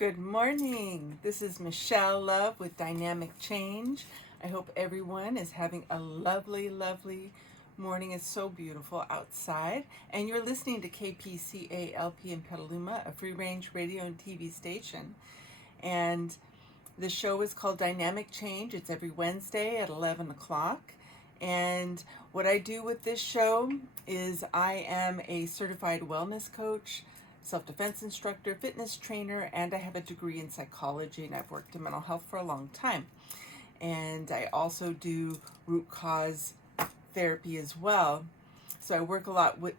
Good morning. This is Michelle Love with Dynamic Change. I hope everyone is having a lovely, lovely morning. It's so beautiful outside. And you're listening to KPCA-LP in Petaluma, a free-range radio and TV station. And the show is called Dynamic Change. It's every Wednesday at 11 o'clock. And what I do with this show is I am a certified wellness coach, self-defense instructor, fitness trainer, and I have a degree in psychology, and I've worked in mental health for a long time. And I also do root cause therapy as well. So I work a lot with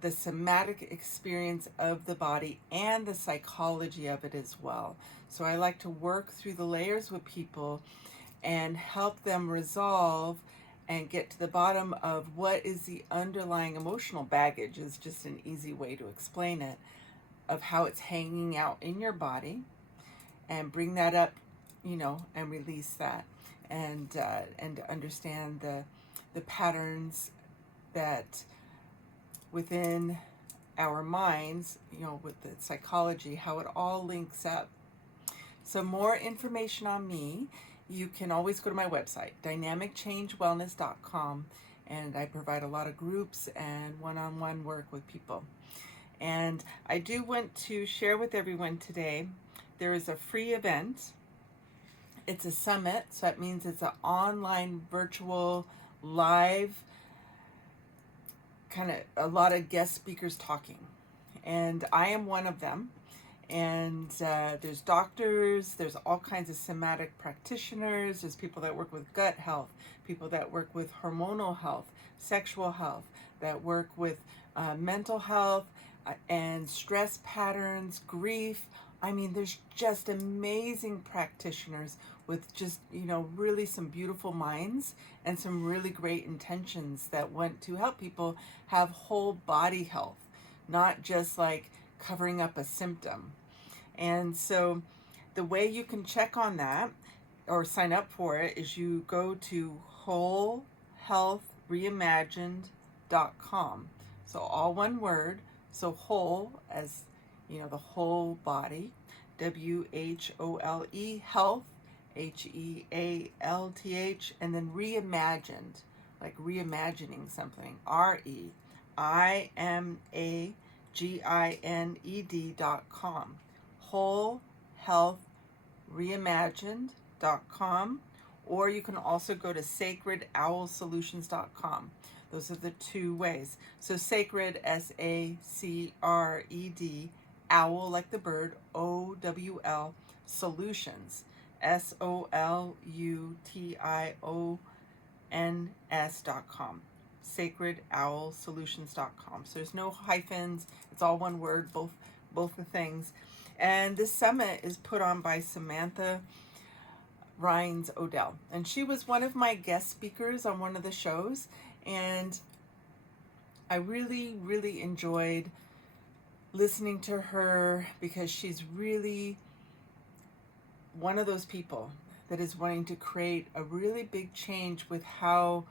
the somatic experience of the body and the psychology of it as well. So I like to work through the layers with people and help them resolve and get to the bottom of what is the underlying emotional baggage, is just an easy way to explain it, of how it's hanging out in your body, and bring that up, and release that, and understand the patterns that within our minds, with the psychology, how it all links up. So more information on me, you can always go to my website, dynamicchangewellness.com, and I provide a lot of groups and one-on-one work with people. And I do want to share with everyone today, there is a free event. It's a summit, so that means it's an online, virtual, live, kind of a lot of guest speakers talking. And I am one of them. And there's doctors, there's all kinds of somatic practitioners, there's people that work with gut health, people that work with hormonal health, sexual health, that work with mental health and stress patterns, grief. I mean, there's just amazing practitioners with just, really some beautiful minds and some really great intentions that want to help people have whole body health, not just like covering up a symptom. And so the way you can check on that or sign up for it is you go to wholehealthreimagined.com. So all one word. So whole as, the whole body, WHOLE, health, HEALTH, and then reimagined, like reimagining something, REIMAGINED.com, wholehealthreimagined.com, or you can also go to sacredowlsolutions.com. Those are the two ways. So sacred, SACRED, owl like the bird, OWL, solutions, SOLUTIONS.com, sacredowlsolutions.com. So there's no hyphens, it's all one word, both the things. And this summit is put on by Samantha Rhines Odell, and she was one of my guest speakers on one of the shows, and I really, really enjoyed listening to her because she's really one of those people that is wanting to create a really big change with how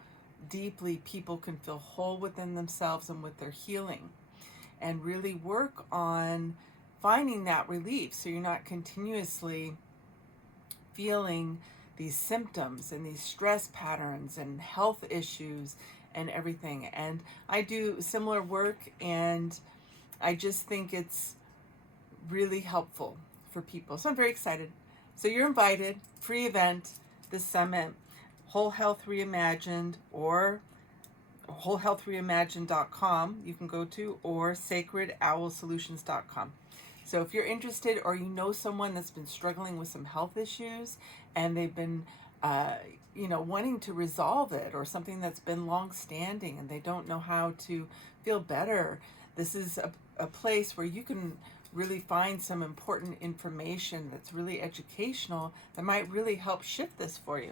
deeply people can feel whole within themselves and with their healing, and really work on finding that relief so you're not continuously feeling these symptoms and these stress patterns and health issues and everything. And I do similar work, and I just think it's really helpful for people. So I'm very excited. So you're invited, free event, this summit, Whole Health Reimagined, or wholehealthreimagined.com you can go to, or sacredowlsolutions.com. So if you're interested, or you know someone that's been struggling with some health issues and they've been wanting to resolve it, or something that's been long-standing and they don't know how to feel better, this is a place where you can really find some important information that's really educational that might really help shift this for you.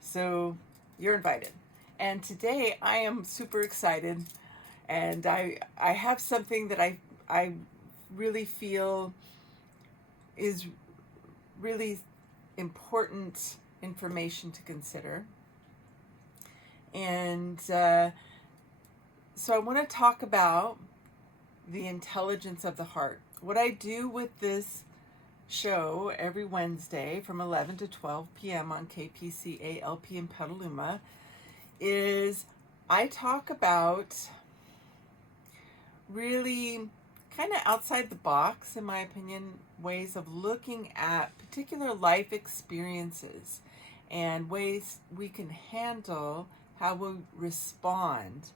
So you're invited. And today I am super excited, and I have something that I really feel is really important information to consider. And so I want to talk about the intelligence of the heart. What I do with this show every Wednesday from 11 to 12 p.m. on KPCA-LP in Petaluma is I talk about really kind of outside the box, in my opinion, ways of looking at particular life experiences and ways we can handle how we respond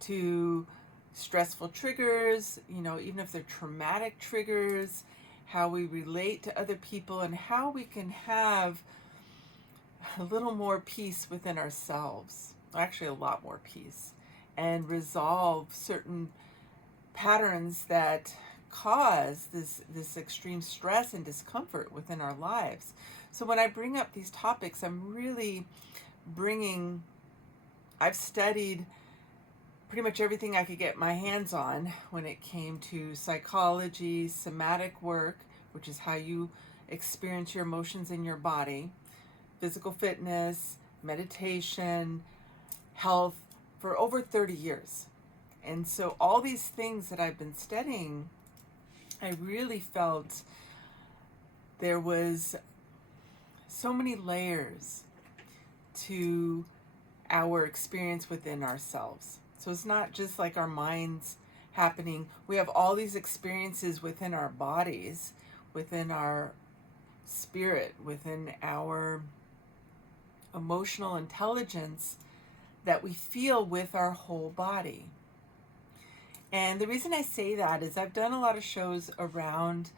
to stressful triggers, even if they're traumatic triggers, how we relate to other people, and how we can have a little more peace within ourselves, actually a lot more peace, and resolve certain patterns that cause this extreme stress and discomfort within our lives. So when I bring up these topics, I'm really I've studied pretty much everything I could get my hands on when it came to psychology, somatic work, which is how you experience your emotions in your body, physical fitness, meditation, health, for over 30 years. And so all these things that I've been studying, I really felt there was so many layers to our experience within ourselves. So it's not just like our minds happening. We have all these experiences within our bodies, within our spirit, within our emotional intelligence that we feel with our whole body. And the reason I say that is I've done a lot of shows around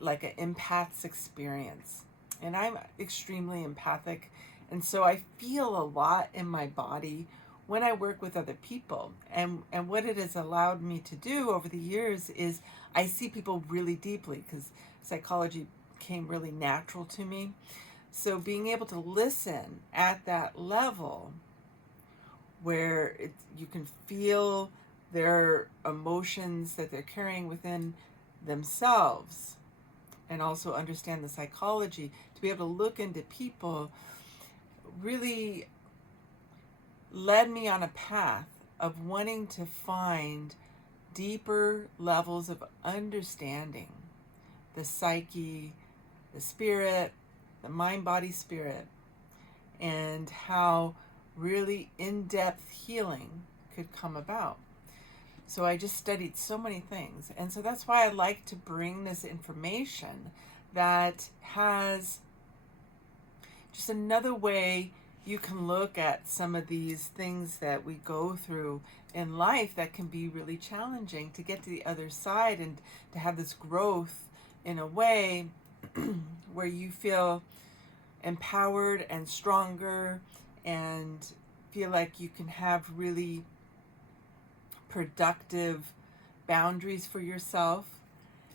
like an empath's experience. And I'm extremely empathic. And so I feel a lot in my body when I work with other people. And what it has allowed me to do over the years is I see people really deeply because psychology came really natural to me. So being able to listen at that level where you can feel their emotions that they're carrying within themselves and also understand the psychology, to be able to look into people really led me on a path of wanting to find deeper levels of understanding the psyche, the spirit, the mind, body, spirit, and how really in-depth healing could come about. So I just studied so many things. And so that's why I like to bring this information that has just another way you can look at some of these things that we go through in life that can be really challenging to get to the other side and to have this growth in a way where you feel empowered and stronger and feel like you can have really productive boundaries for yourself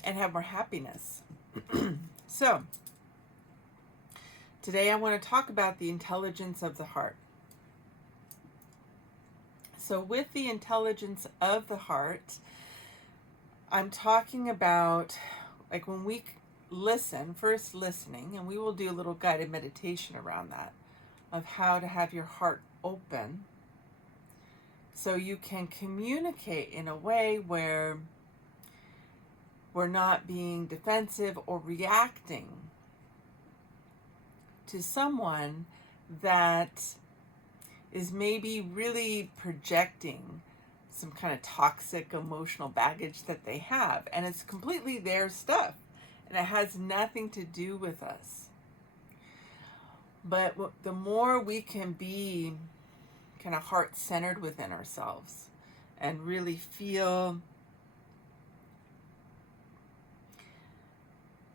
and have more happiness. So, today I want to talk about the intelligence of the heart. So with the intelligence of the heart, I'm talking about like when we listen, first listening, and we will do a little guided meditation around that, of how to have your heart open so you can communicate in a way where we're not being defensive or reacting to someone that is maybe really projecting some kind of toxic emotional baggage that they have. And it's completely their stuff. And it has nothing to do with us. But the more we can be kind of heart-centered within ourselves and really feel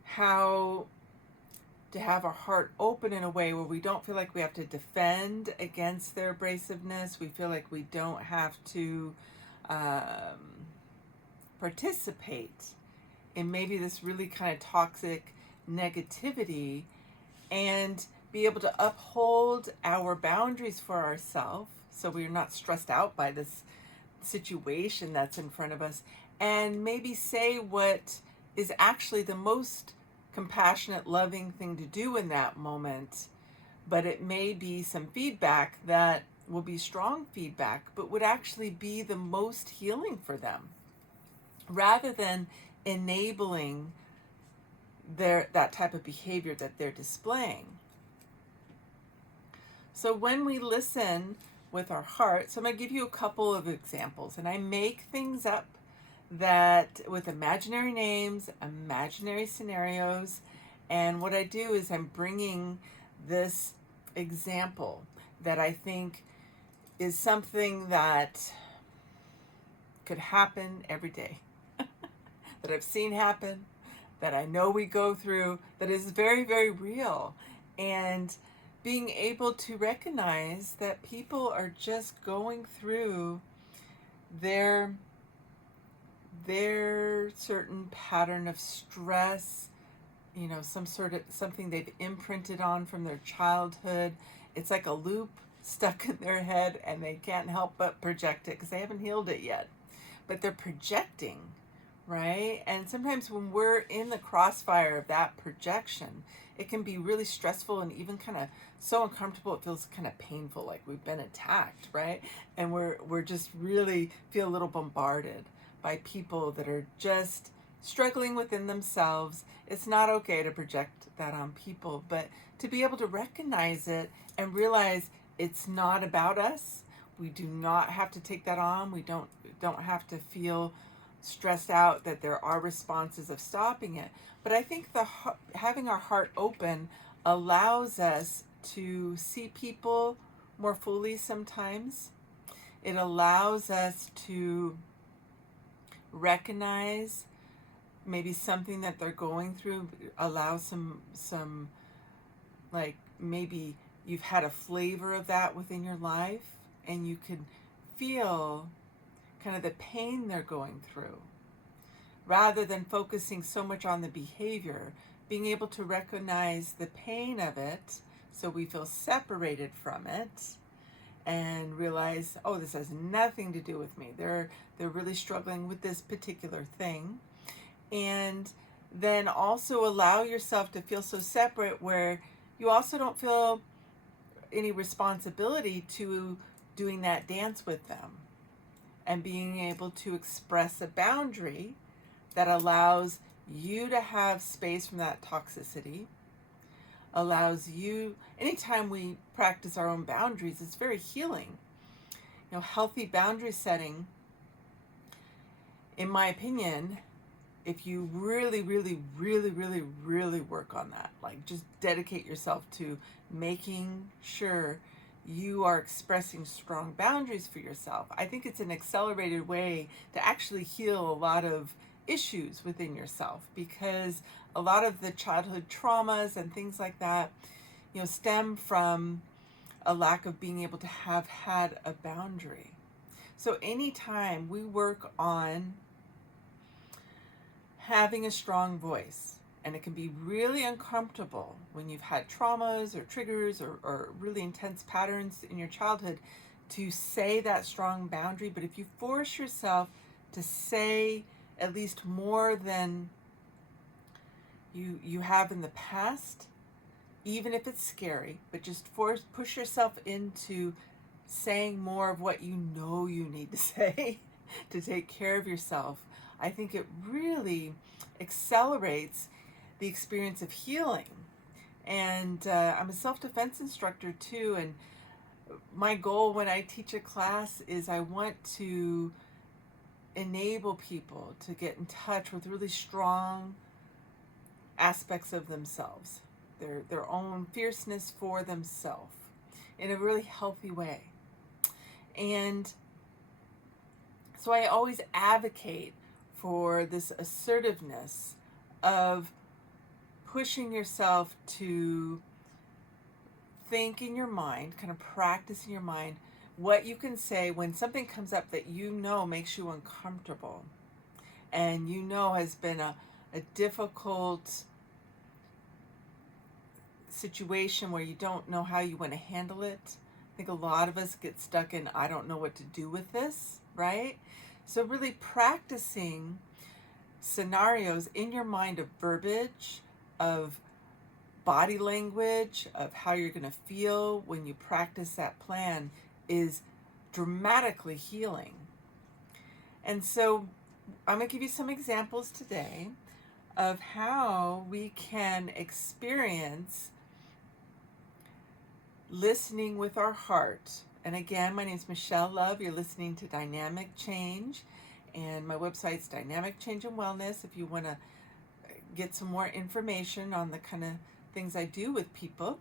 how to have our heart open in a way where we don't feel like we have to defend against their abrasiveness. We feel like we don't have to participate in maybe this really kind of toxic negativity, and be able to uphold our boundaries for ourselves so we're not stressed out by this situation that's in front of us, and maybe say what is actually the most compassionate, loving thing to do in that moment. But it may be some feedback that will be strong feedback, but would actually be the most healing for them. rather than enabling that type of behavior that they're displaying. So when we listen with our heart, so I'm going to give you a couple of examples, and I make things up that with imaginary names, imaginary scenarios, and what I do is I'm bringing this example that I think is something that could happen every day, that I've seen happen, that I know we go through, that is very, very real. And being able to recognize that people are just going through their certain pattern of stress, something they've imprinted on from their childhood. It's like a loop stuck in their head, and they can't help but project it because they haven't healed it yet. But they're projecting, right? And sometimes when we're in the crossfire of that projection, it can be really stressful and even kind of so uncomfortable it feels kind of painful, like we've been attacked, right? And we're just really feel a little bombarded by people that are just struggling within themselves. It's not okay to project that on people, but to be able to recognize it and realize it's not about us. We do not have to take that on. We don't have to feel stressed out that there are responses of stopping it. But I think having our heart open allows us to see people more fully sometimes. It allows us to recognize maybe something that they're going through, allow some like maybe you've had a flavor of that within your life, and you can feel kind of the pain they're going through. Rather than focusing so much on the behavior, being able to recognize the pain of it so we feel separated from it and realize, oh, this has nothing to do with me. They're really struggling with this particular thing. And then also allow yourself to feel so separate where you also don't feel any responsibility to doing that dance with them, and being able to express a boundary that allows you to have space from that toxicity, allows you, anytime we practice our own boundaries, it's very healing. Healthy boundary setting, in my opinion, if you really, really, really, really, really work on that, like just dedicate yourself to making sure you are expressing strong boundaries for yourself, I think it's an accelerated way to actually heal a lot of issues within yourself, because a lot of the childhood traumas and things like that, stem from a lack of being able to have had a boundary. So anytime we work on having a strong voice, and it can be really uncomfortable when you've had traumas or triggers or really intense patterns in your childhood to say that strong boundary. But if you force yourself to say at least more than you have in the past, even if it's scary, but just push yourself into saying more of what you know you need to say to take care of yourself, I think it really accelerates the experience of healing. And I'm a self-defense instructor too, and my goal when I teach a class is I want to enable people to get in touch with really strong aspects of themselves, their own fierceness for themselves in a really healthy way. And so I always advocate for this assertiveness of pushing yourself to think in your mind, kind of practice in your mind what you can say when something comes up that makes you uncomfortable and has been a difficult situation where you don't know how you want to handle it. I think a lot of us get stuck in, I don't know what to do with this, right? So really practicing scenarios in your mind of verbiage, of body language, of how you're going to feel when you practice that plan is dramatically healing. And so I'm going to give you some examples today of how we can experience listening with our heart. And again, my name is Michelle Love. You're listening to Dynamic Change, and my website's Dynamic Change and Wellness if you want to get some more information on the kind of things I do with people.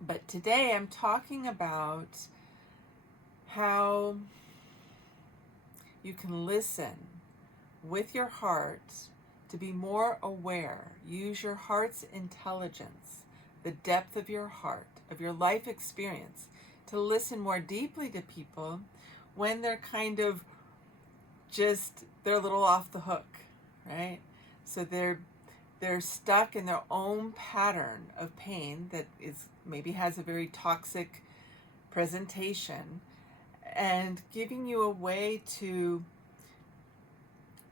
But today I'm talking about how you can listen with your heart to be more aware. Use your heart's intelligence, the depth of your heart, of your life experience, to listen more deeply to people when they're kind of they're a little off the hook, right? So they're stuck in their own pattern of pain that maybe has a very toxic presentation, and giving you a way to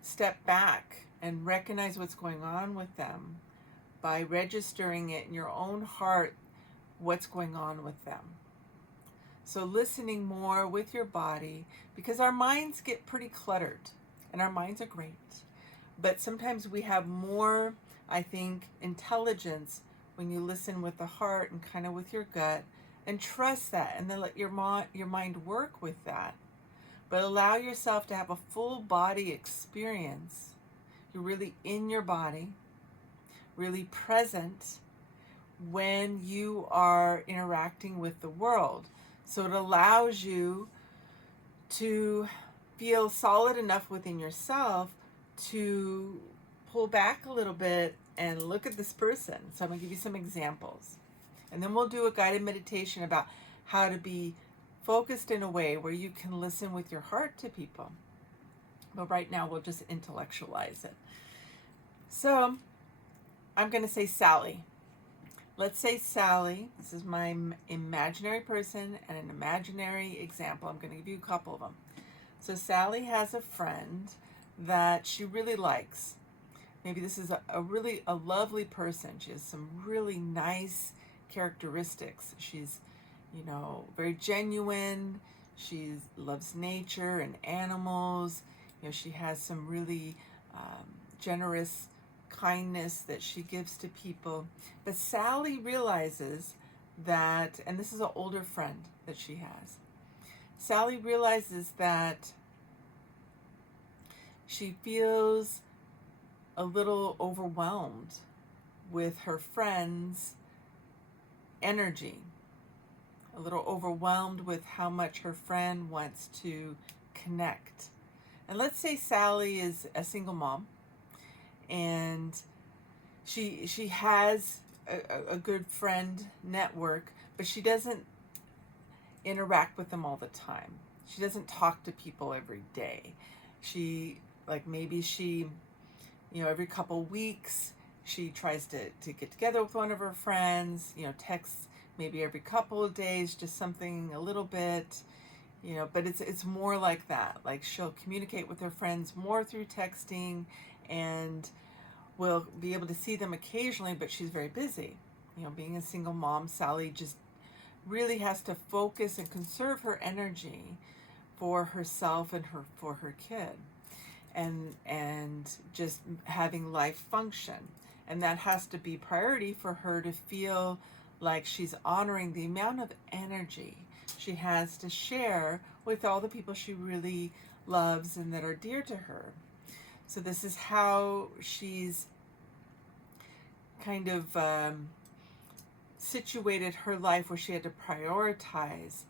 step back and recognize what's going on with them by registering it in your own heart, what's going on with them. So listening more with your body, because our minds get pretty cluttered, and our minds are great, but sometimes we have more, I think, intelligence when you listen with the heart and kind of with your gut, and trust that, and then let your mind work with that. But allow yourself to have a full body experience. You're really in your body, really present when you are interacting with the world. So it allows you to feel solid enough within yourself to pull back a little bit and look at this person. So I'm going to give you some examples. And then we'll do a guided meditation about how to be focused in a way where you can listen with your heart to people. But right now we'll just intellectualize it. So I'm going to say Sally. Let's say Sally. This is my imaginary person and an imaginary example. I'm going to give you a couple of them. So Sally has a friend that she really likes. Maybe this is a lovely person. She has some really nice characteristics. She's, very genuine. She loves nature and animals. She has some really generous kindness that she gives to people. But Sally realizes that, and this is an older friend that she has, Sally realizes that she feels a little overwhelmed with her friend's energy, a little overwhelmed with how much her friend wants to connect. And let's say Sally is a single mom, and she has a good friend network, but she doesn't interact with them all the time. She doesn't talk to people every day. Maybe every couple weeks, she tries to get together with one of her friends, texts maybe every couple of days, just something a little bit, but it's more like that. Like, she'll communicate with her friends more through texting, and will be able to see them occasionally, but she's very busy. Being a single mom, Sally just really has to focus and conserve her energy for herself and for her kid, and just having life function. And that has to be priority for her to feel like she's honoring the amount of energy she has to share with all the people she really loves and that are dear to her. So this is how she's kind of situated her life, where she had to prioritize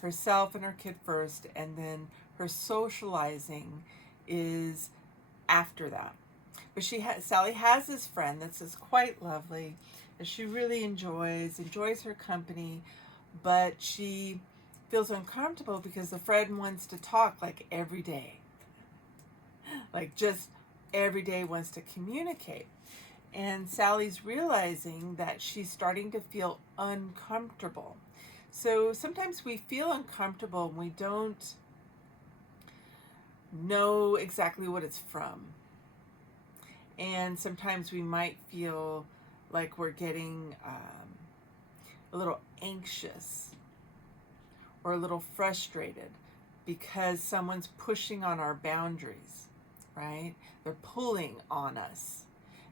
herself and her kid first, and then her socializing is after that. But Sally has this friend that's just quite lovely, that she really enjoys her company, but she feels uncomfortable because the friend wants to talk like every day. Like, just every day wants to communicate. And Sally's realizing that she's starting to feel uncomfortable. So sometimes we feel uncomfortable and we don't know exactly what it's from. And sometimes we might feel like we're getting a little anxious or a little frustrated because someone's pushing on our boundaries, right? They're pulling on us.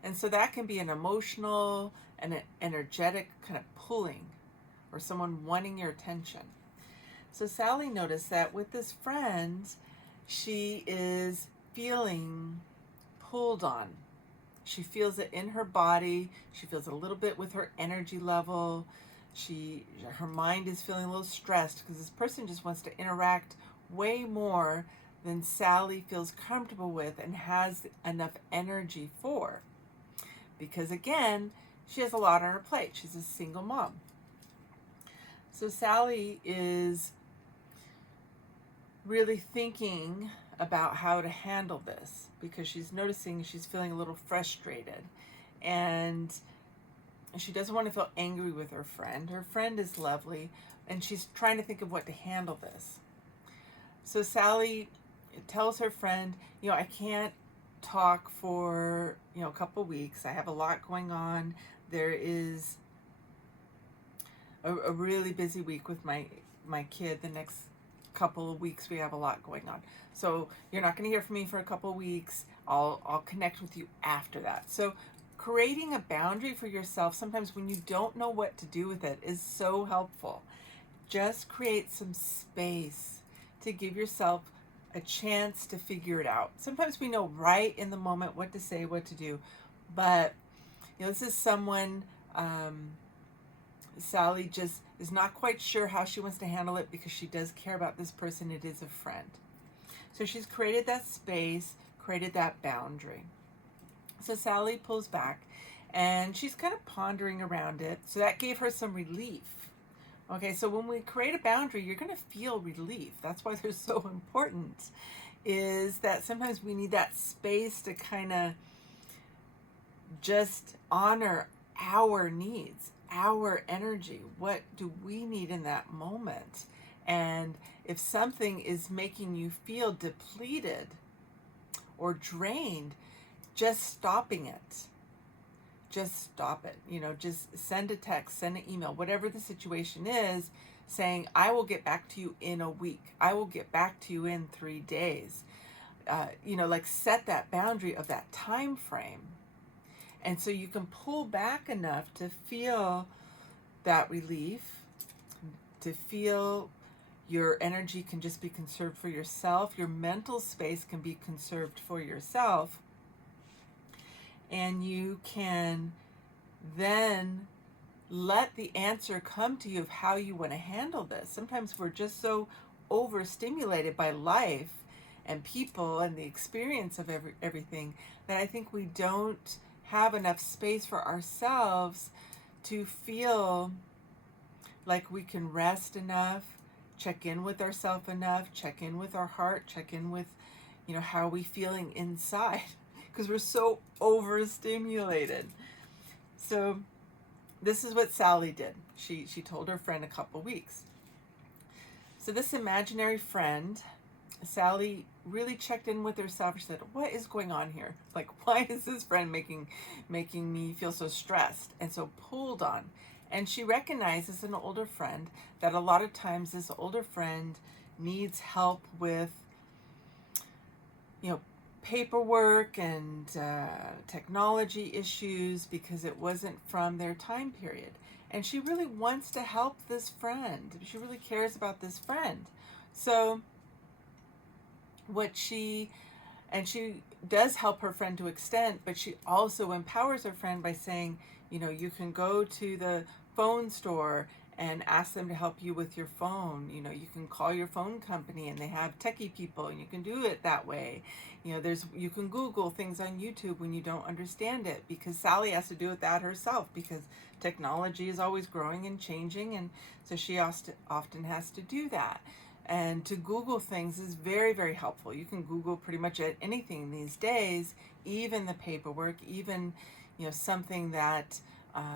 And so that can be an emotional and an energetic kind of pulling, or someone wanting your attention. So Sally noticed that with this friend, she is feeling pulled on. She feels it in her body. She feels a little bit with her energy level. Her mind is feeling a little stressed because this person just wants to interact way more than Sally feels comfortable with and has enough energy for. Because again, she has a lot on her plate. She's a single mom. So Sally is really thinking about how to handle this because she's noticing she's feeling a little frustrated, and she doesn't want to feel angry with her friend. Her friend is lovely, and she's trying to think of what to handle this. So Sally tells her friend, I can't talk for, a couple weeks. I have a lot going on. There is a really busy week with my kid. The next couple of weeks we have a lot going on. So you're not going to hear from me for a couple of weeks. I'll connect with you after that. So creating a boundary for yourself sometimes when you don't know what to do with it is so helpful. Just create some space to give yourself a chance to figure it out. Sometimes we know right in the moment what to say, what to do, but this is someone, Sally just is not quite sure how she wants to handle it because she does care about this person. It is a friend. So she's created that space, created that boundary. So Sally pulls back and she's kind of pondering around it. So that gave her some relief. Okay, so when we create a boundary, you're going to feel relief. That's why they're so important, is that sometimes we need that space to kind of just honor our needs, our energy. What do we need in that moment? And if something is making you feel depleted or drained, just stopping it. Just stop it. Just send a text, send an email, whatever the situation is, saying, I will get back to you in a week. I will get back to you in 3 days. Set that boundary of that time frame. And so you can pull back enough to feel that relief, to feel your energy can just be conserved for yourself. Your mental space can be conserved for yourself. And you can then let the answer come to you of how you want to handle this. Sometimes we're just so overstimulated by life and people and the experience of everything that I think we don't have enough space for ourselves to feel like we can rest enough, check in with ourselves enough, check in with our heart, check in with, how are we feeling inside, because we're so overstimulated. So this is what Sally did. She told her friend a couple weeks. So this imaginary friend, Sally, really checked in with herself. She said, what is going on here? Like, why is this friend making me feel so stressed and so pulled on? And she recognized as an older friend that a lot of times this older friend needs help with, paperwork and technology issues because it wasn't from their time period. And she really wants to help this friend. She really cares about this friend. So she does help her friend to extent, but she also empowers her friend by saying, you can go to the phone store and ask them to help you with your phone. You can call your phone company and they have techie people and you can do it that way. You can Google things on YouTube when you don't understand it, because Sally has to do it that herself because technology is always growing and changing, and so she often has to do that. And to Google things is very, very helpful. You can Google pretty much anything these days, even the paperwork, even something that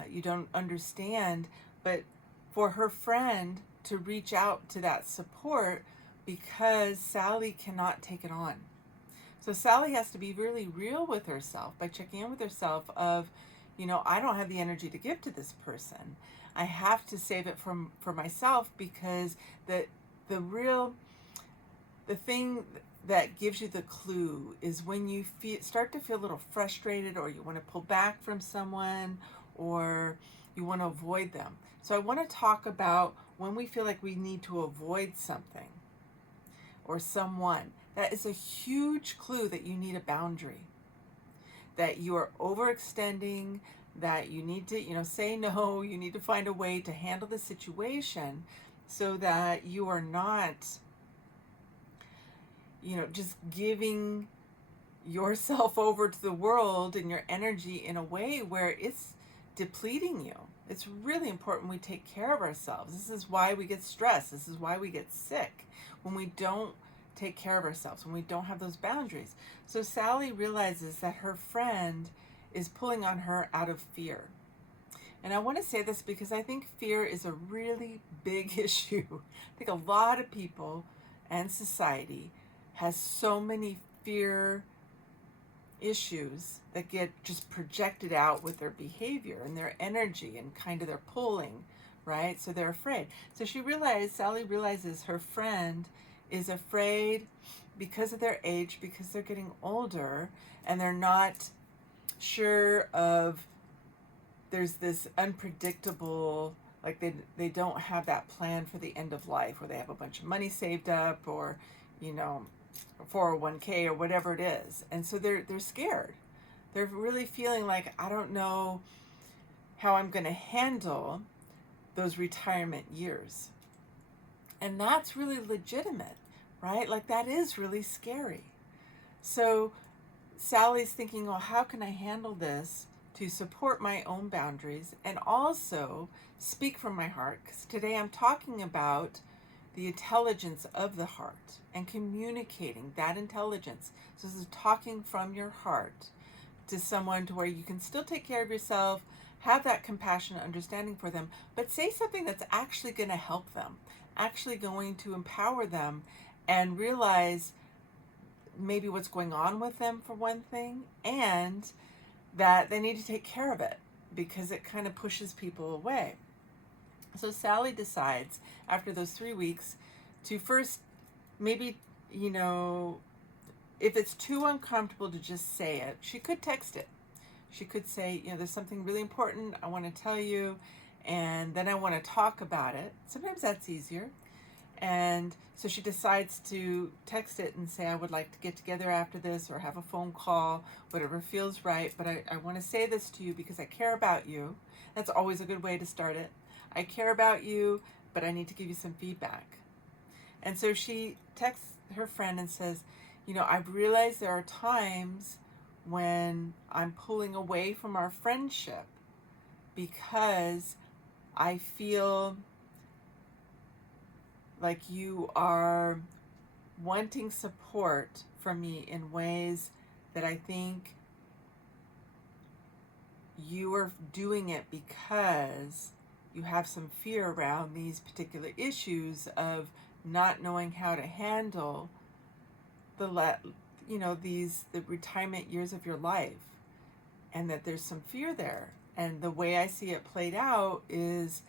you don't understand. But for her friend to reach out to that support, because Sally cannot take it on. So Sally has to be really real with herself by checking in with herself of, I don't have the energy to give to this person. I have to save it for myself, because the thing that gives you the clue is when you start to feel a little frustrated, or you want to pull back from someone, or you want to avoid them. So I want to talk about when we feel like we need to avoid something or someone. That is a huge clue that you need a boundary, that you are overextending, that you need to, say no. You need to find a way to handle the situation so that you are not, just giving yourself over to the world and your energy in a way where it's depleting you. It's really important we take care of ourselves. This is why we get stressed. This is why we get sick, when we don't take care of ourselves, when we don't have those boundaries. So Sally realizes that her friend is pulling on her out of fear. And I want to say this because I think fear is a really big issue. I think a lot of people and society has so many fear issues that get just projected out with their behavior and their energy and kind of their pulling, right? So they're afraid. So Sally realizes her friend is afraid because of their age, because they're getting older and they're not sure of, there's this unpredictable, like they don't have that plan for the end of life where they have a bunch of money saved up, or 401k or whatever it is. And so they're scared. They're really feeling like, I don't know how I'm going to handle those retirement years. And that's really legitimate, right? Like, that is really scary. So Sally's thinking, well, how can I handle this to support my own boundaries and also speak from my heart? Because today I'm talking about the intelligence of the heart and communicating that intelligence. So this is talking from your heart to someone, to where you can still take care of yourself, have that compassion and understanding for them, but say something that's actually going to help them, actually going to empower them, and realize maybe what's going on with them, for one thing, and that they need to take care of it because it kind of pushes people away. So Sally decides after those 3 weeks to first, maybe, if it's too uncomfortable to just say it, she could text it. She could say, there's something really important I want to tell you, and then I want to talk about it. Sometimes that's easier. And so she decides to text it and say, I would like to get together after this, or have a phone call, whatever feels right. But I want to say this to you because I care about you. That's always a good way to start it. I care about you, but I need to give you some feedback. And so she texts her friend and says, I've realized there are times when I'm pulling away from our friendship because I feel like you are wanting support from me in ways that I think you are doing it because you have some fear around these particular issues of not knowing how to handle the retirement years of your life, and that there's some fear there. And the way I see it played out is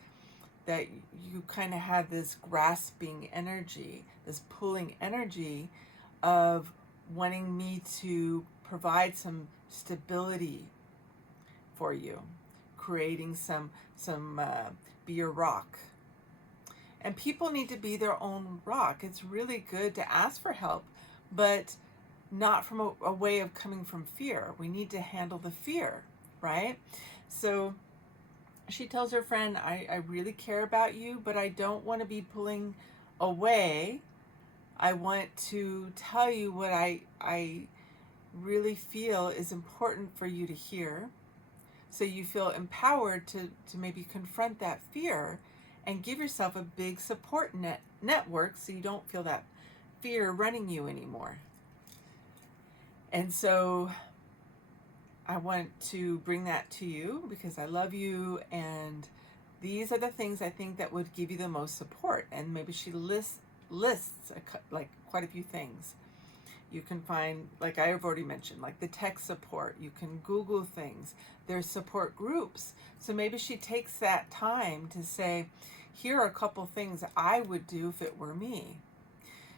that you kind of have this grasping energy, this pulling energy of wanting me to provide some stability for you, creating some be your rock. And people need to be their own rock. It's really good to ask for help, but not from a way of coming from fear. We need to handle the fear, right? So she tells her friend, I really care about you, but I don't want to be pulling away. I want to tell you what I really feel is important for you to hear, so you feel empowered to maybe confront that fear and give yourself a big support network so you don't feel that fear running you anymore. And so I want to bring that to you because I love you, and these are the things I think that would give you the most support. And maybe she lists like quite a few things. You can find, like I've already mentioned, like the tech support. You can Google things. There's support groups. So maybe she takes that time to say, here are a couple things I would do if it were me.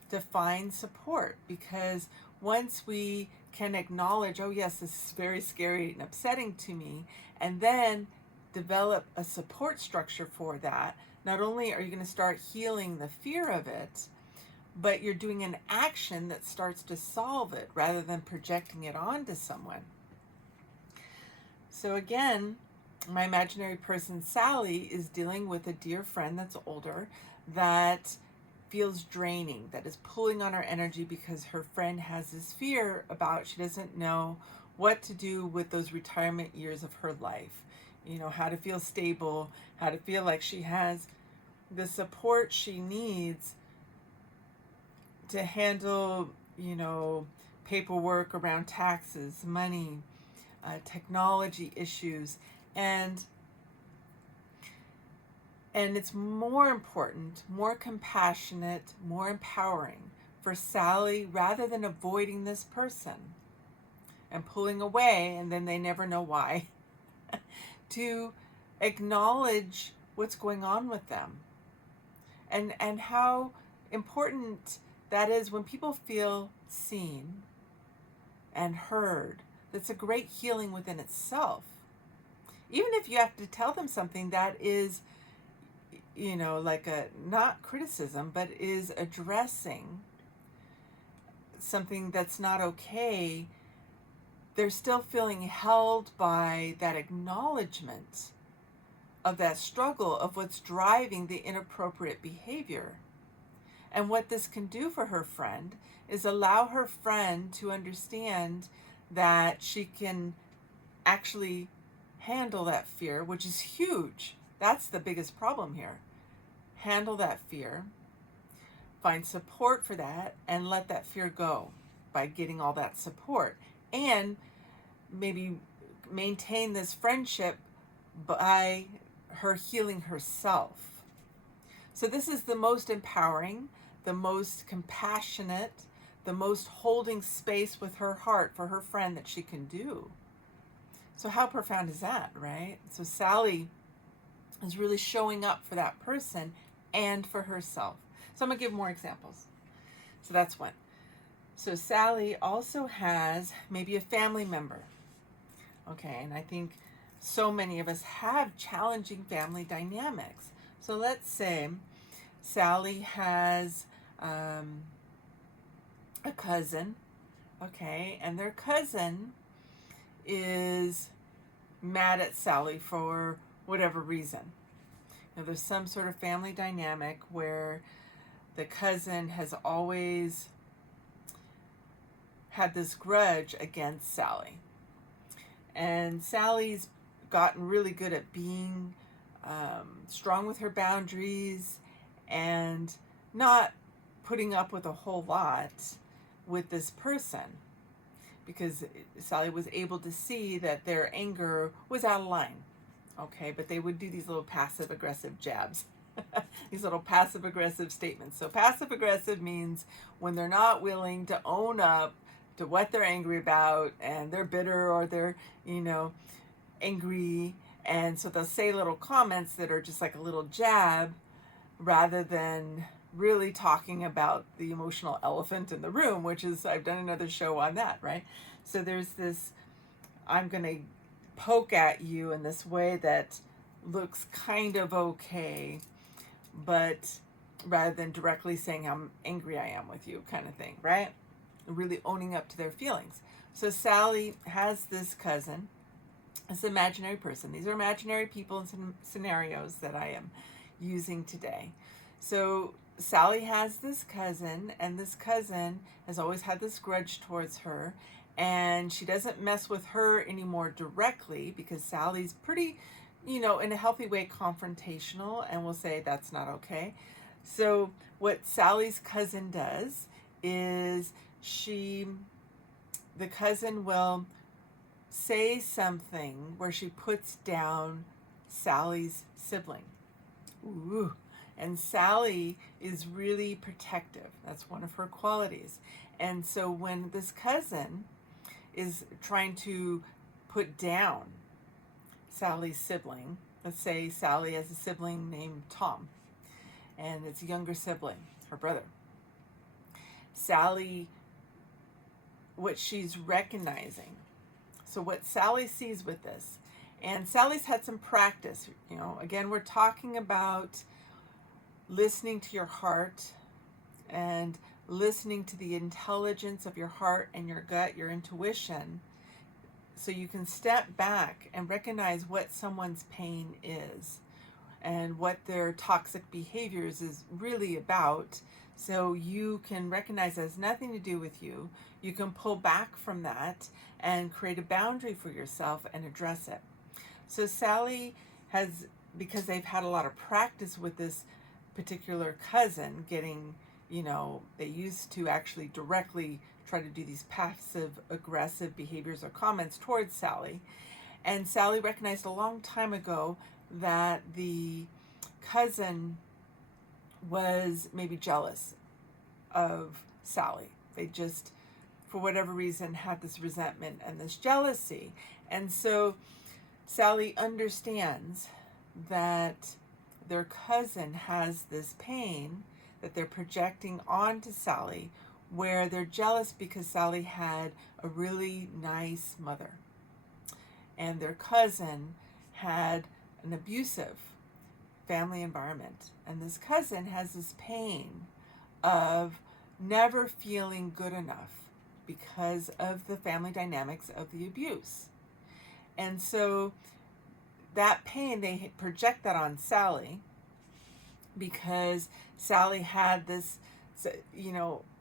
to find support, because once we can acknowledge, oh yes, this is very scary and upsetting to me, and then develop a support structure for that, not only are you going to start healing the fear of it, but you're doing an action that starts to solve it rather than projecting it onto someone. So again, my imaginary person Sally is dealing with a dear friend that's older that feels draining, that is pulling on her energy because her friend has this fear about, she doesn't know what to do with those retirement years of her life. You know, how to feel stable, how to feel like she has the support she needs to handle, you know, paperwork around taxes, money, technology issues, and it's more important, more compassionate, more empowering for Sally, rather than avoiding this person and pulling away and then they never know why, to acknowledge what's going on with them, and how important that is when people feel seen and heard. That's a great healing within itself. Even if you have to tell them something that is, you know, like a, not criticism, but is addressing something that's not okay, they're still feeling held by that acknowledgement of that struggle of what's driving the inappropriate behavior. And what this can do for her friend is allow her friend to understand that she can actually handle that fear, which is huge. That's the biggest problem here. Handle that fear, find support for that, and let that fear go by getting all that support. And maybe maintain this friendship by her healing herself. So this is the most empowering, the most compassionate, the most holding space with her heart for her friend that she can do. So how profound is that, right? So Sally is really showing up for that person and for herself. So I'm going to give more examples. So that's one. So Sally also has maybe a family member. Okay, and I think so many of us have challenging family dynamics. So let's say Sally has a cousin, okay, and their cousin is mad at Sally for whatever reason. You know, there's some sort of family dynamic where the cousin has always had this grudge against Sally. And Sally's gotten really good at being strong with her boundaries and not putting up with a whole lot with this person, because Sally was able to see that their anger was out of line. Okay, but they would do these little passive aggressive jabs, these little passive aggressive statements. So passive aggressive means when they're not willing to own up to what they're angry about, and they're bitter or they're, you know, angry, and so they'll say little comments that are just like a little jab rather than really talking about the emotional elephant in the room, which is, I've done another show on that, right? So there's this, I'm going to poke at you in this way that looks kind of okay, but rather than directly saying how angry I am with you kind of thing, right? Really owning up to their feelings. So Sally has this cousin, this imaginary person. These are imaginary people and some scenarios that I am using today. So Sally has this cousin, and this cousin has always had this grudge towards her, and she doesn't mess with her anymore directly because Sally's pretty, you know, in a healthy way, confrontational, and will say that's not okay. So what Sally's cousin does is the cousin will say something where she puts down Sally's sibling. Ooh. And Sally is really protective. That's one of her qualities. And so when this cousin is trying to put down Sally's sibling, let's say Sally has a sibling named Tom, and it's a younger sibling, her brother. Sally, what she's recognizing. So what Sally sees with this, and Sally's had some practice, again, we're talking about listening to your heart and listening to the intelligence of your heart and your gut, your intuition, so you can step back and recognize what someone's pain is and what their toxic behaviors is really about. So you can recognize it has nothing to do with you. You can pull back from that and create a boundary for yourself and address it. So Sally has, because they've had a lot of practice with this particular cousin, getting, they used to actually directly try to do these passive aggressive behaviors or comments towards Sally. And Sally recognized a long time ago that the cousin was maybe jealous of Sally. They just, for whatever reason, had this resentment and this jealousy. And so Sally understands that their cousin has this pain that they're projecting onto Sally, where they're jealous because Sally had a really nice mother and their cousin had an abusive family environment. And this cousin has this pain of never feeling good enough because of the family dynamics of the abuse. And so that pain, they project that on Sally because Sally had this,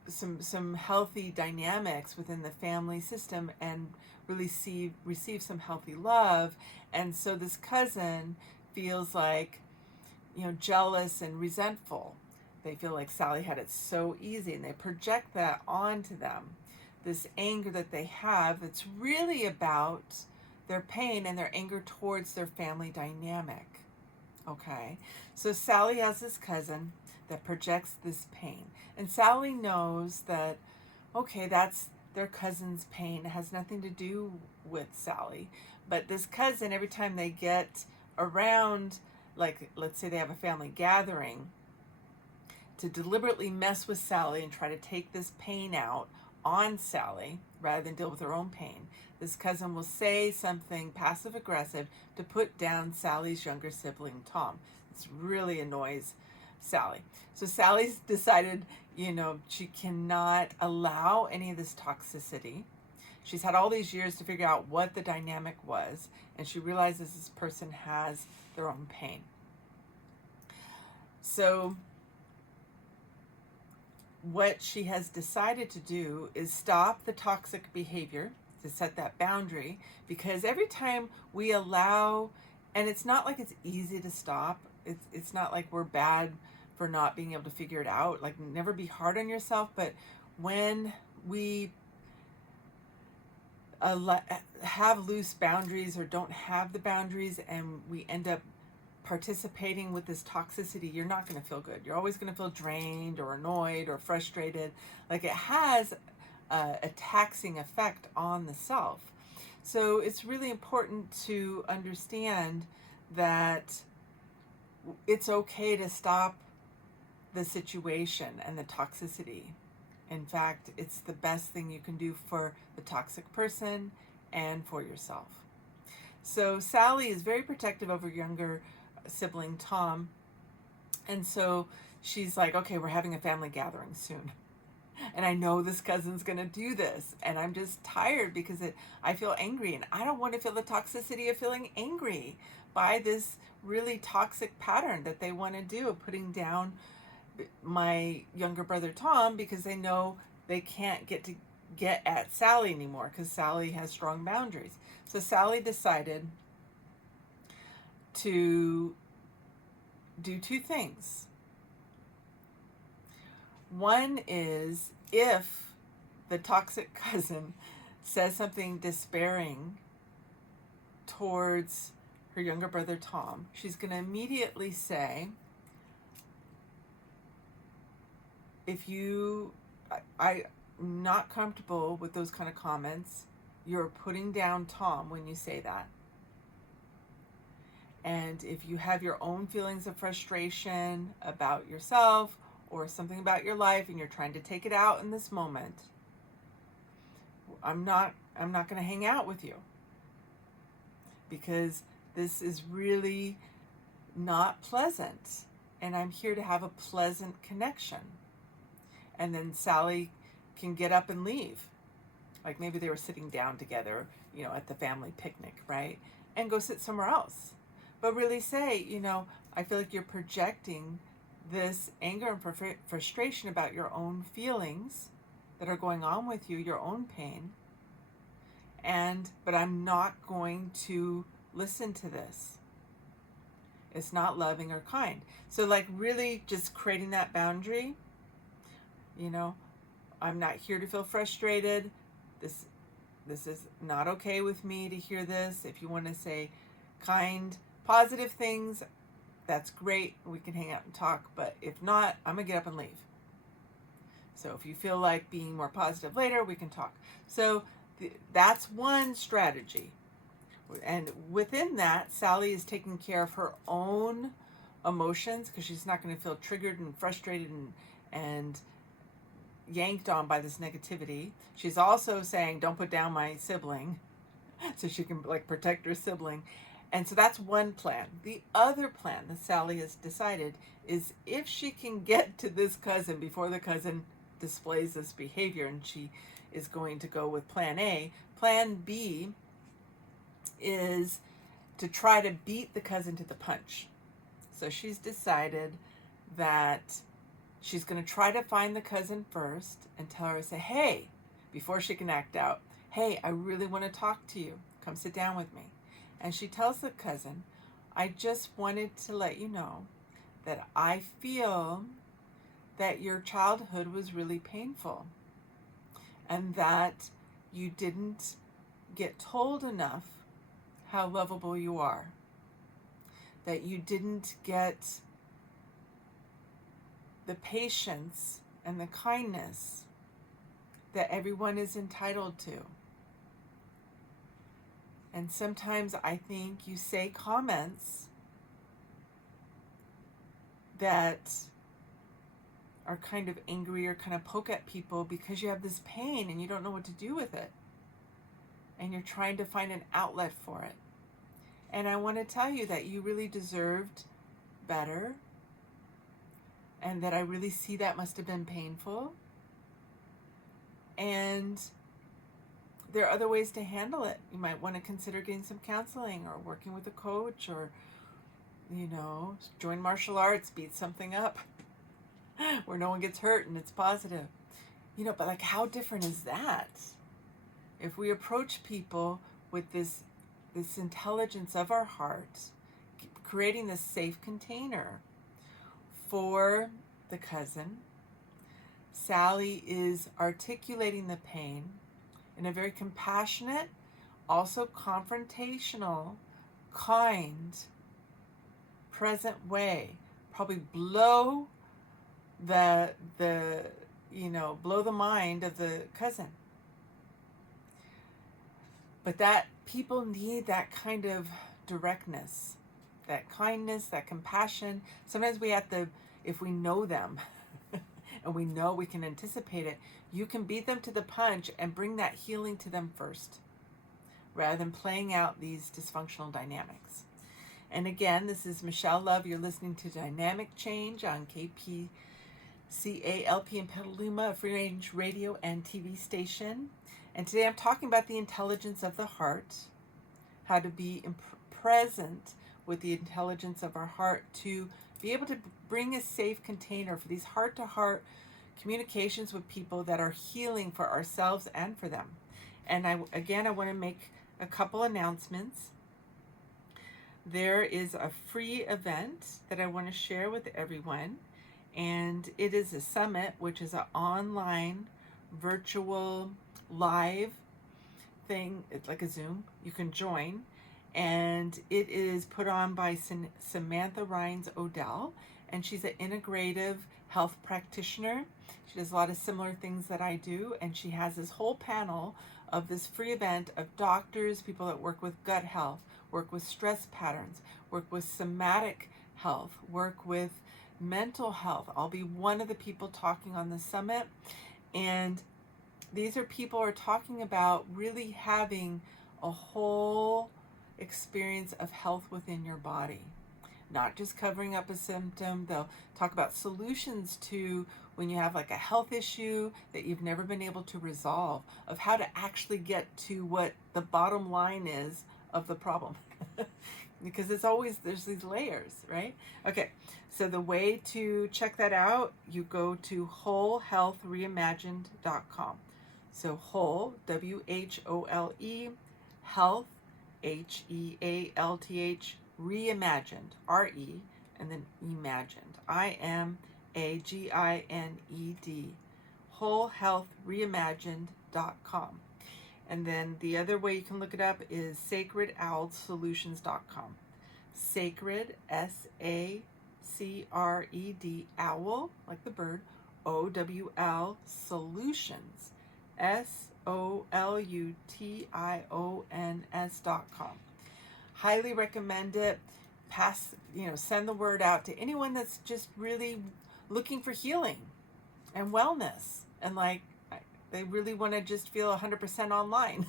some healthy dynamics within the family system and really receive some healthy love. And so this cousin feels like, jealous and resentful. They feel like Sally had it so easy, and they project that onto them. This anger that they have that's really about their pain and their anger towards their family dynamic. Okay, so Sally has this cousin that projects this pain. And Sally knows that, okay, that's their cousin's pain. It has nothing to do with Sally. But this cousin, every time they get around, like, let's say they have a family gathering, to deliberately mess with Sally and try to take this pain out on Sally rather than deal with her own pain, this cousin will say something passive aggressive to put down Sally's younger sibling, Tom. This really annoys Sally. So Sally's decided, she cannot allow any of this toxicity. She's had all these years to figure out what the dynamic was, and she realizes this person has their own pain. So what she has decided to do is stop the toxic behavior, to set that boundary, because every time we allow, and it's not like it's easy to stop, it's not like we're bad for not being able to figure it out, like, never be hard on yourself, but when we have loose boundaries or don't have the boundaries and we end up participating with this toxicity, you're not going to feel good. You're always going to feel drained or annoyed or frustrated. Like, it has a taxing effect on the self. So it's really important to understand that it's okay to stop the situation and the toxicity. In fact, it's the best thing you can do for the toxic person and for yourself. So Sally is very protective of her younger sibling, Tom. And so she's like, okay, we're having a family gathering soon. And I know this cousin's going to do this. And I'm just tired because I feel angry. And I don't want to feel the toxicity of feeling angry by this really toxic pattern that they want to do of putting down my younger brother, Tom, because they know they can't get at Sally anymore because Sally has strong boundaries. So Sally decided to do two things. One is, if the toxic cousin says something despairing towards her younger brother, Tom, she's going to immediately say, I'm not comfortable with those kind of comments. You're putting down Tom when you say that. And if you have your own feelings of frustration about yourself or something about your life and you're trying to take it out in this moment, I'm not going to hang out with you, because this is really not pleasant, and I'm here to have a pleasant connection. And then Sally can get up and leave. Like maybe they were sitting down together, at the family picnic, right? And go sit somewhere else. But really say, I feel like you're projecting this anger and frustration about your own feelings that are going on with you, your own pain. But I'm not going to listen to this. It's not loving or kind. So like really just creating that boundary, I'm not here to feel frustrated. This is not okay with me to hear this. If you want to say kind, positive things, that's great. We can hang out and talk. But if not, I'm going to get up and leave. So if you feel like being more positive later, we can talk. So that's one strategy. And within that, Sally is taking care of her own emotions, because she's not going to feel triggered and frustrated and yanked on by this negativity. She's also saying, don't put down my sibling, so she can protect her sibling. And so that's one plan. The other plan that Sally has decided is, if she can get to this cousin before the cousin displays this behavior, and she is going to go with plan A, plan B is to try to beat the cousin to the punch. So she's decided that she's going to try to find the cousin first and tell her, say, hey, before she can act out, hey, I really want to talk to you. Come sit down with me. And she tells the cousin, I just wanted to let you know that I feel that your childhood was really painful, and that you didn't get told enough how lovable you are, that you didn't get the patience and the kindness that everyone is entitled to. And sometimes I think you say comments that are kind of angry or kind of poke at people because you have this pain and you don't know what to do with it. And you're trying to find an outlet for it. And I want to tell you that you really deserved better, and that I really see that must have been painful. And there are other ways to handle it. You might want to consider getting some counseling, or working with a coach, or, join martial arts, beat something up where no one gets hurt and it's positive. But how different is that? If we approach people with this intelligence of our heart, creating this safe container for the cousin, Sally is articulating the pain in a very compassionate, also confrontational, kind, present way. Probably blow blow the mind of the cousin. But that people need that kind of directness, that kindness, that compassion. Sometimes we have to, if we know them and we know we can anticipate it, you can beat them to the punch and bring that healing to them first, rather than playing out these dysfunctional dynamics. And again, this is Michelle Love. You're listening to Dynamic Change on KPCALP in Petaluma, a free range radio and TV station. And today I'm talking about the intelligence of the heart, how to be present with the intelligence of our heart to be able to bring a safe container for these heart-to-heart communications with people that are healing for ourselves and for them. And I want to make a couple announcements. There is a free event that I want to share with everyone, and it is a summit, which is an online virtual live thing. It's like a Zoom. You can join, and it is put on by Samantha Rhines Odell, and she's an integrative health practitioner. She does a lot of similar things that I do, and she has this whole panel of this free event of doctors, people that work with gut health, work with stress patterns, work with somatic health, work with mental health. I'll be one of the people talking on the summit, and these are people who are talking about really having a whole experience of health within your body, not just covering up a symptom. They'll talk about solutions to when you have like a health issue that you've never been able to resolve, of how to actually get to what the bottom line is of the problem. Because it's always, there's these layers, right? Okay, so the way to check that out, you go to wholehealthreimagined.com. So whole, W-H-O-L-E, health, H-E-A-L-T-H, reimagined, R-E, and then imagined, I-M-A-G-I-N-E-D, wholehealthreimagined.com. And then the other way you can look it up is sacredowlsolutions.com. Sacred, S-A-C-R-E-D, owl, like the bird, O-W-L, solutions, SOLUTIONS.com. Highly recommend it. Send the word out to anyone that's just really looking for healing and wellness, and like they really want to just feel 100% online.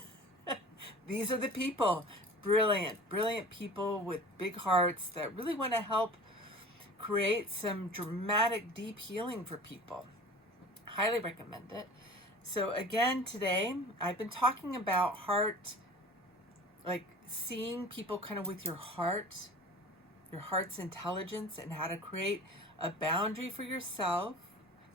These are the people, brilliant people with big hearts that really want to help create some dramatic, deep healing for people. Highly recommend it. So again, today I've been talking about heart, like seeing people kind of with your heart's intelligence, and how to create a boundary for yourself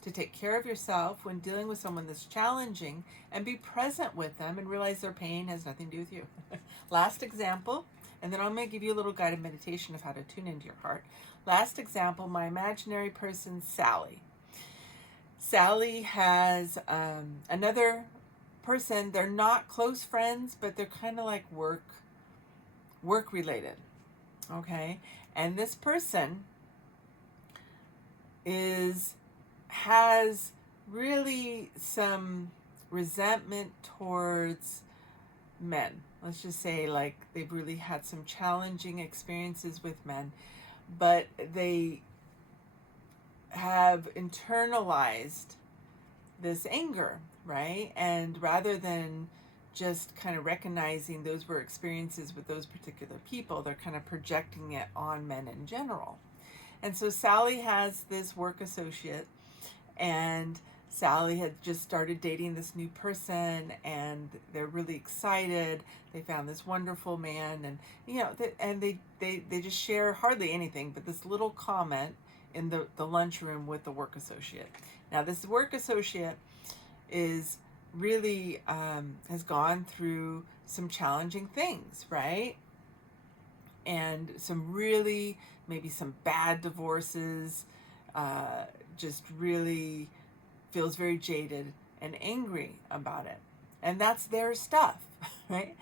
to take care of yourself when dealing with someone that's challenging, and be present with them and realize their pain has nothing to do with you. Last example, and then I'm going to give you a little guided meditation of how to tune into your heart. Last example, my imaginary person, Sally. Sally has another person. They're not close friends, but they're kind of like work related. Okay? And this person has really some resentment towards men. Let's just say like they've really had some challenging experiences with men, but they have internalized this anger, right? And rather than just kind of recognizing those were experiences with those particular people, they're kind of projecting it on men in general. And so Sally has this work associate, and Sally had just started dating this new person, and they're really excited. They found this wonderful man, and they just share hardly anything but this little comment in the lunchroom with the work associate. Now this work associate is really has gone through some challenging things, right? And some really, maybe some bad divorces, just really feels very jaded and angry about it. And that's their stuff, right?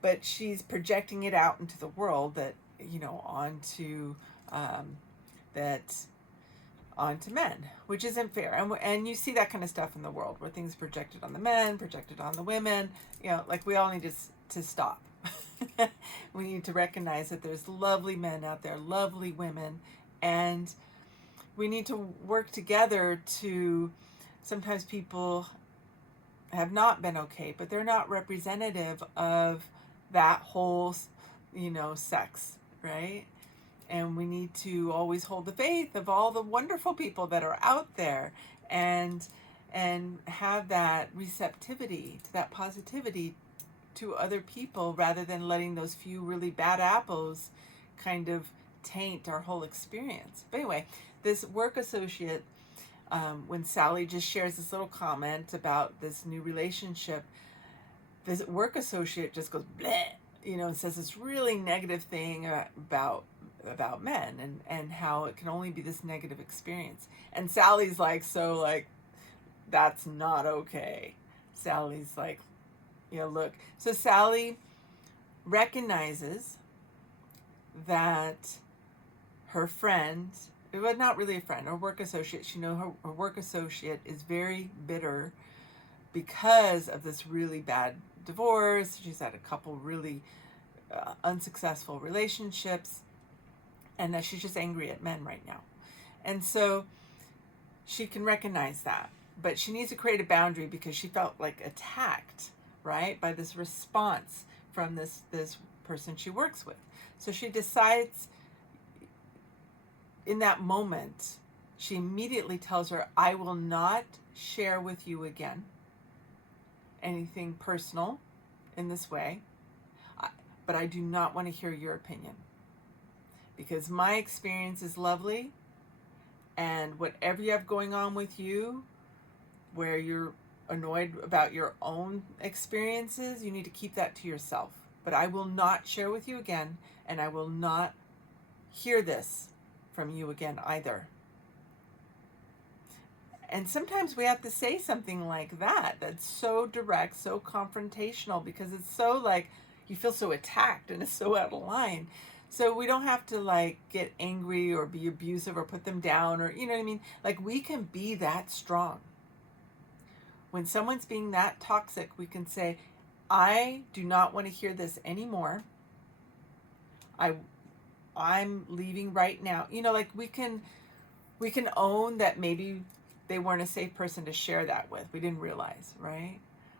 But she's projecting it out into the world onto men, which isn't fair. And you see that kind of stuff in the world where things projected on the men, projected on the women, like we all need to stop. We need to recognize that there's lovely men out there, lovely women, and we need to work together to, sometimes people have not been okay, but they're not representative of that whole, sex, right? And we need to always hold the faith of all the wonderful people that are out there, and have that receptivity to that positivity to other people, rather than letting those few really bad apples kind of taint our whole experience. But anyway, this work associate, when Sally just shares this little comment about this new relationship, this work associate just goes bleh, and says this really negative thing about men, and how it can only be this negative experience. And Sally's like, that's not okay. Sally's like, look. So Sally recognizes that her friend, but not really a friend, her work associate, her work associate is very bitter because of this really bad divorce. She's had a couple really unsuccessful relationships, and that she's just angry at men right now. And so she can recognize that, but she needs to create a boundary because she felt like attacked, right, by this response from this person she works with. So she decides in that moment, she immediately tells her, I will not share with you again anything personal in this way, but I do not want to hear your opinion, because my experience is lovely, and whatever you have going on with you, where you're annoyed about your own experiences, you need to keep that to yourself. But I will not share with you again, and I will not hear this from you again either. And sometimes we have to say something like that, that's so direct, so confrontational, because it's so like, you feel so attacked and it's so out of line. So we don't have to like get angry or be abusive or put them down, or, you know what I mean? Like, we can be that strong. When someone's being that toxic, we can say, I do not want to hear this anymore. I'm leaving right now. You know, like we can own that maybe they weren't a safe person to share that with. We didn't realize, right?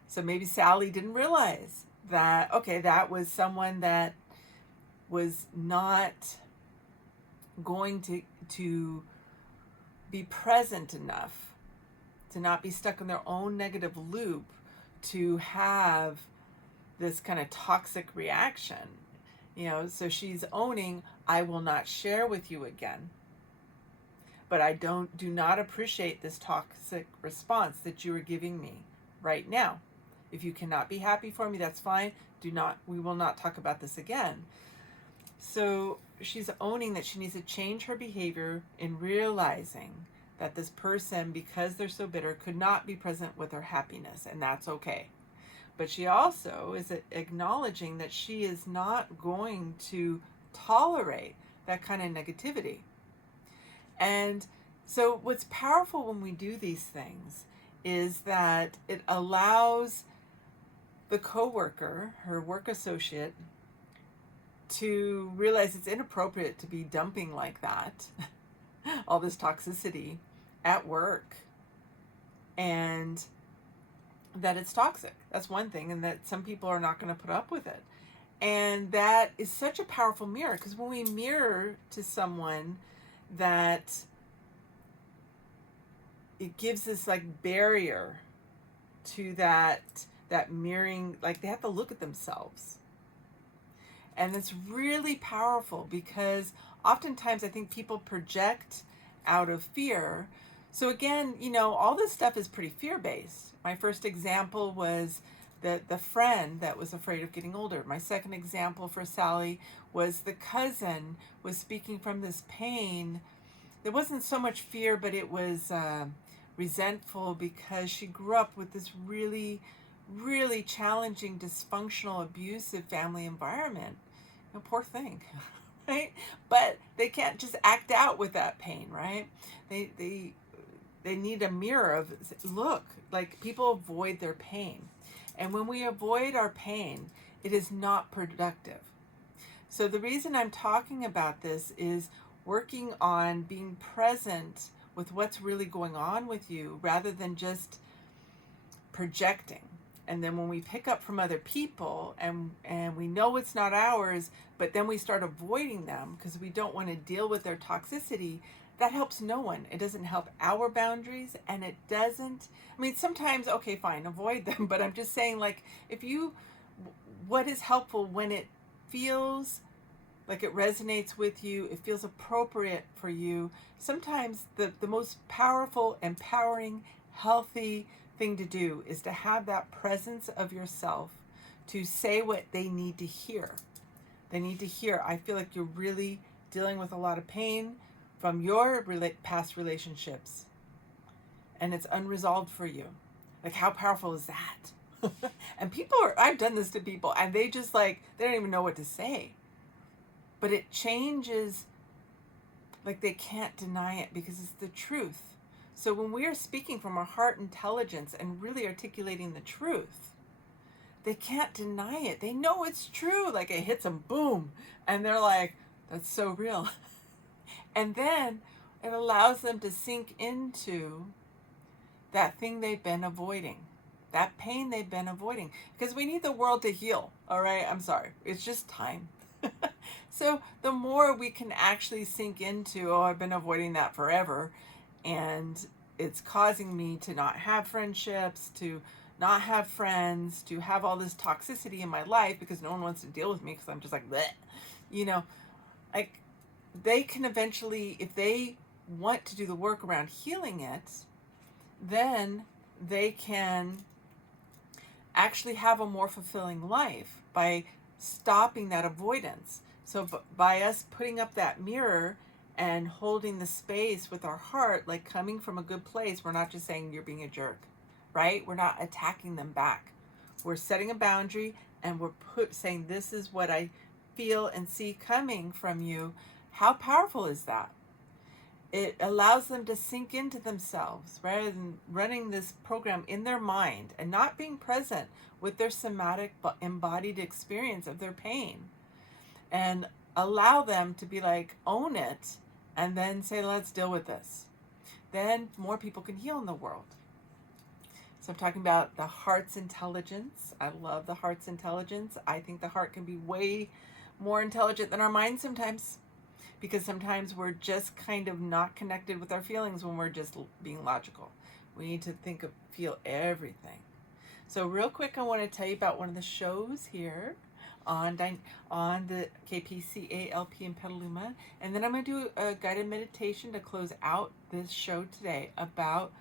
So maybe Sally didn't realize that, okay, that was someone that was not going to be present enough, to not be stuck in their own negative loop, to have this kind of toxic reaction. You know, so she's owning, I will not share with you again. But I do not appreciate this toxic response that you are giving me right now. If you cannot be happy for me, that's fine. We will not talk about this again. So she's owning that she needs to change her behavior in realizing that this person, because they're so bitter, could not be present with her happiness, and that's okay. But she also is acknowledging that she is not going to tolerate that kind of negativity. And so what's powerful when we do these things is that it allows the coworker, her work associate, to realize it's inappropriate to be dumping like that, all this toxicity at work, and that it's toxic. That's one thing, and that some people are not going to put up with it. And that is such a powerful mirror, because when we mirror to someone, that it gives this like barrier to that mirroring, like they have to look at themselves. And it's really powerful, because oftentimes I think people project out of fear. So again, you know, all this stuff is pretty fear-based. My first example was the friend that was afraid of getting older. My second example for Sally was the cousin was speaking from this pain. There wasn't so much fear, but it was resentful, because she grew up with this really, really challenging, dysfunctional, abusive family environment. You know, poor thing, right? But they can't just act out with that pain, right? They need a mirror of, look, like people avoid their pain. And when we avoid our pain, it is not productive. So the reason I'm talking about this is working on being present with what's really going on with you, rather than just projecting. And then when we pick up from other people and we know it's not ours, but then we start avoiding them because we don't want to deal with their toxicity, that helps no one. It doesn't help our boundaries, and it doesn't, I mean, sometimes, okay, fine, avoid them, but I'm just saying, like, what is helpful when it feels like it resonates with you, it feels appropriate for you. Sometimes the most powerful, empowering, healthy thing to do is to have that presence of yourself to say what they need to hear. They need to hear, I feel like you're really dealing with a lot of pain from your past relationships, and it's unresolved for you. Like, how powerful is that? And I've done this to people, and they just like, they don't even know what to say. But it changes, like they can't deny it, because it's the truth. So when we are speaking from our heart intelligence and really articulating the truth, they can't deny it. They know it's true. Like, it hits them, boom. And they're like, that's so real. And then it allows them to sink into that thing they've been avoiding, that pain they've been avoiding. Because we need the world to heal, all right? I'm sorry. It's just time. So the more we can actually sink into, oh, I've been avoiding that forever, and it's causing me to not have friendships, to not have friends, to have all this toxicity in my life because no one wants to deal with me because I'm just like, bleh. You know, like they can eventually, if they want to do the work around healing it, then they can actually have a more fulfilling life by stopping that avoidance. So by us putting up that mirror and holding the space with our heart, like coming from a good place, we're not just saying you're being a jerk, right? We're not attacking them back. We're setting a boundary and we're saying this is what I feel and see coming from you. How powerful is that? It allows them to sink into themselves rather than running this program in their mind and not being present with their somatic embodied experience of their pain, and allow them to be like, own it, and then say, let's deal with this. Then more people can heal in the world. So I'm talking about the heart's intelligence. I love the heart's intelligence. I think the heart can be way more intelligent than our mind sometimes, because sometimes we're just kind of not connected with our feelings when we're just being logical. We need to feel everything. So real quick, I want to tell you about one of the shows here on the KPCALP in Petaluma. And then I'm going to do a guided meditation to close out this show today about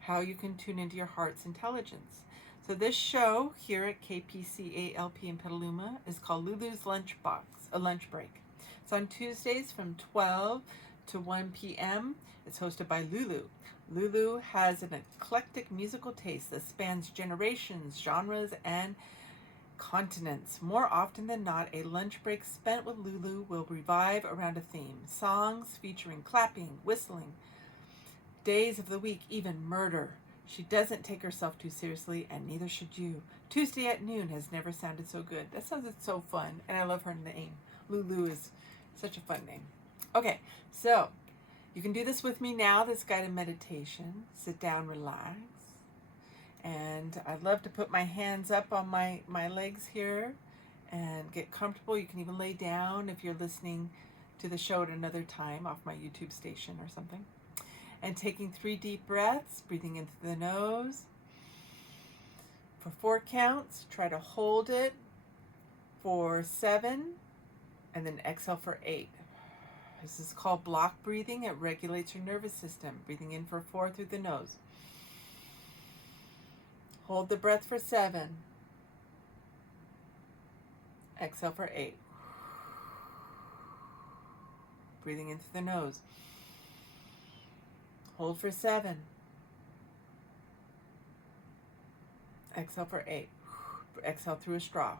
how you can tune into your heart's intelligence. So this show here at KPCALP in Petaluma is called Lulu's Lunchbox, a lunch break. It's on Tuesdays from 12 to 1 p.m. It's hosted by Lulu. Lulu has an eclectic musical taste that spans generations, genres, and continents. More often than not, a lunch break spent with Lulu will revive around a theme. Songs featuring clapping, whistling, days of the week, even murder. She doesn't take herself too seriously, and neither should you. Tuesday at noon has never sounded so good. That sounds so fun, and I love her name. Lulu is such a fun name. Okay, so you can do this with me now, this guided meditation. Sit down, relax. And I'd love to put my hands up on my legs here and get comfortable. You can even lay down if you're listening to the show at another time off my YouTube station or something. And taking 3 deep breaths, breathing into the nose for 4 counts. Try to hold it for 7, and then exhale for 8. This is called block breathing. It regulates your nervous system. Breathing in for 4 through the nose. Hold the breath for 7. Exhale for 8. Breathing into the nose. Hold for 7. Exhale for 8. Exhale through a straw.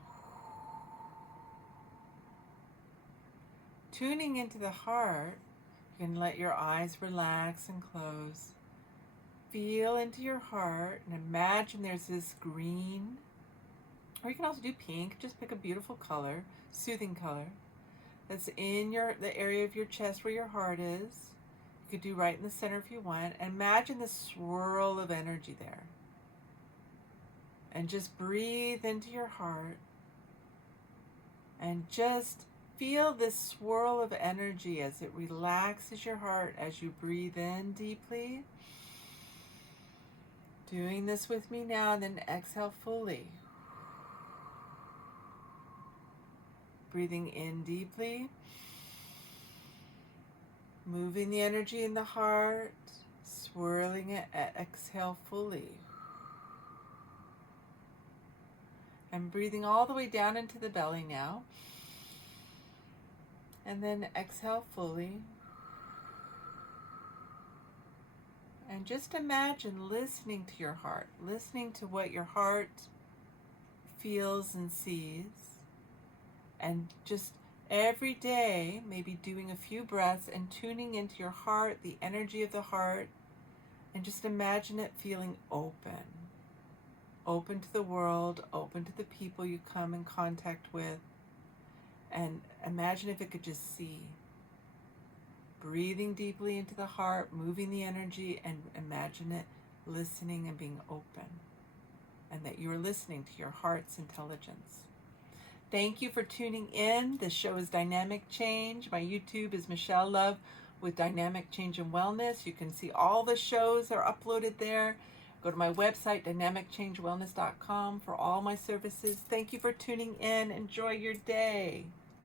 Tuning into the heart, you can let your eyes relax and close. Feel into your heart and imagine there's this green, or you can also do pink. Just pick a beautiful color, soothing color, that's in the area of your chest where your heart is. You could do right in the center if you want. And imagine the swirl of energy there. And just breathe into your heart and just feel this swirl of energy as it relaxes your heart as you breathe in deeply. Doing this with me now, and then exhale fully. Breathing in deeply. Moving the energy in the heart, swirling it, exhale fully. And breathing all the way down into the belly now. And then exhale fully. And just imagine listening to your heart, listening to what your heart feels and sees. And just every day, maybe doing a few breaths and tuning into your heart, the energy of the heart, and just imagine it feeling open. Open to the world, open to the people you come in contact with. And imagine if it could just see. breathing deeply into the heart, moving the energy, and imagine it listening and being open, and that you're listening to your heart's intelligence. Thank you for tuning in. This show is Dynamic Change. My YouTube is Michelle Love with Dynamic Change and Wellness. You can see all the shows that are uploaded there. Go to my website, dynamicchange.wellness.com, for all my services. Thank you for tuning in. Enjoy your day.